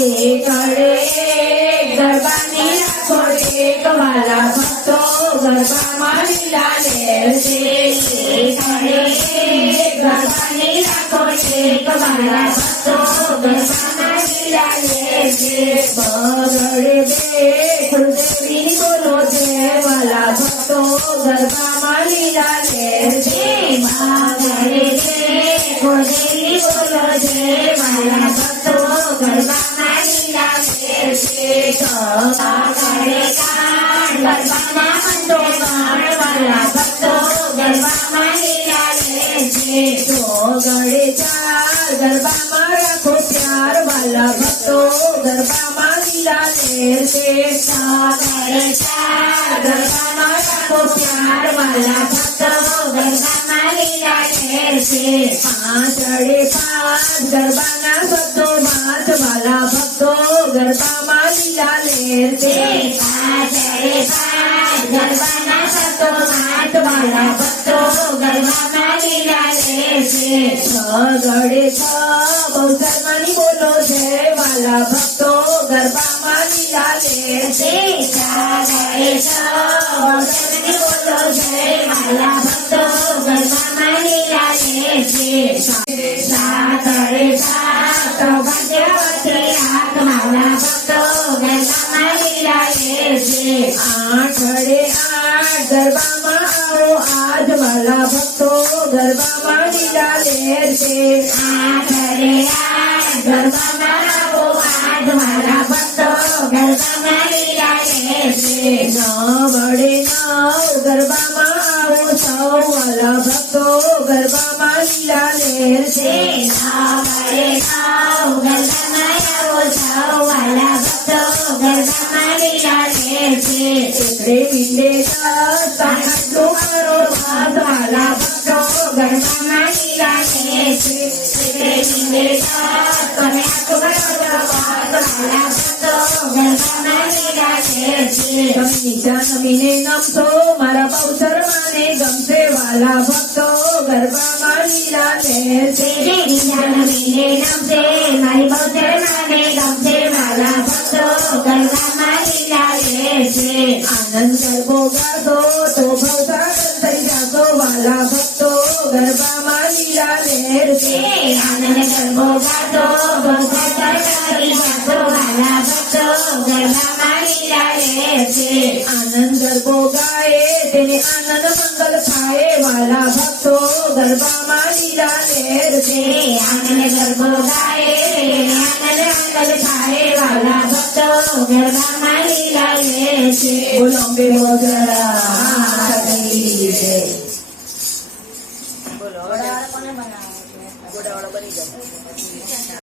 ઘડે ગરબાની રાખો ટેક વાલા ભક્તો ગરબામાં લીલા લેરશે ઘડે ગરબાની રાખો ટેક વાલા ભક્તો ગરબામાં લીલા લેરશે બગડે બે કુળદેવી બોલો જય વાલા ભક્તો ગરબામાં લીલા લેરશે બગડે બે કુળદેવી બોલો જય વાલા ભક્તો ગરબામાં લીલા લેરશે ગરબામાં મંડો વાલા ભક્તો ગરબામાં લીલા લેરશે ગળે ચાર ગરબામાં રાખો પ્યાર વાલા ભક્તો ગરબામાં લીલા લેરશે ગળે ચાર ગરબામાં રાખો પ્યાર વાલા ભક્તો ગરબામાં લીલા લેરશે પાંચડે પાંચ ગરબાના શબ્દો માત વાલા ભક્તો ગરબામાં લીલા લેરશે પાંચડે પાંચ ગરબાના શબ્દો માત વાલા ભક્તો ગરબામાં લીલા લેરશે ગળે છ બહુધર્મની બોલો જય વાલા ભક્તો ગરબામાં લીલા લેરશે ગળે છ બહુધર્મની બોલો જય વાલા ભક્તો ગરબામાં લીલા લેરશે સાતડે સાત ભાગ્યવતી હાથ વાલા ભક્તો ગરબામાં લીલા લેરશે આઠડે આઠ ગરબામાં આવો આજ વાલા ભક્તો ગરબામાં લીલા લેરશે આઠડે આઠ ગરબામાં આવો આજ વાલા ભક્તો ગરબામાં લીલા લેરશે નવડે નવ ગરબામાં આવો સૌ વાલા ભક્તો ગરબામાં લીલા લેરશે નવડે નવ ગરબામાં આવો સૌ વાલા ભક્તો ગરબામાં લીલા લેરશે એકડે મીંડે દસ આટલું કરો ભાત વાલા ભક્તો ગરબામાં લીલા લેરશે એકડે મીંડે દસ તમે આટલું કરો ભાત વાલા ભક્તો ગરબામાં લીલા લેરશે તમે નીચા નમીને નમશો મારા બહુચર માને ગમશે વાલા ભક્તો ગરબામાં લીલા લેરશે નીચા નમીને નમશે મારી બહુચર માને ગમશે વાલા ભક્તો ગરબામાં લીલા લેરશે આનંદ ગરબો ગાતો તો ભવસાગર થઈ જાશો વાલા ભક્તો ગરબામાં લીલા લેરશે આનંદ ગરબો ગાતો ભવસાગર થઈ જાશો વાલા ભક્તો ગરબામાં લીલા લેરશે આનંદ ગરબો ગાય તેને આનંદ મંગલ થાય વાલા ભક્તો ગરબામાં લીલા લેરશે આનંદ ગરબો ગાય તેને આનંદ મંગલ થાય વાલા ભક્તો ગરબામાં લીલા લેરશે બોલો અંબે મોગરા બોલો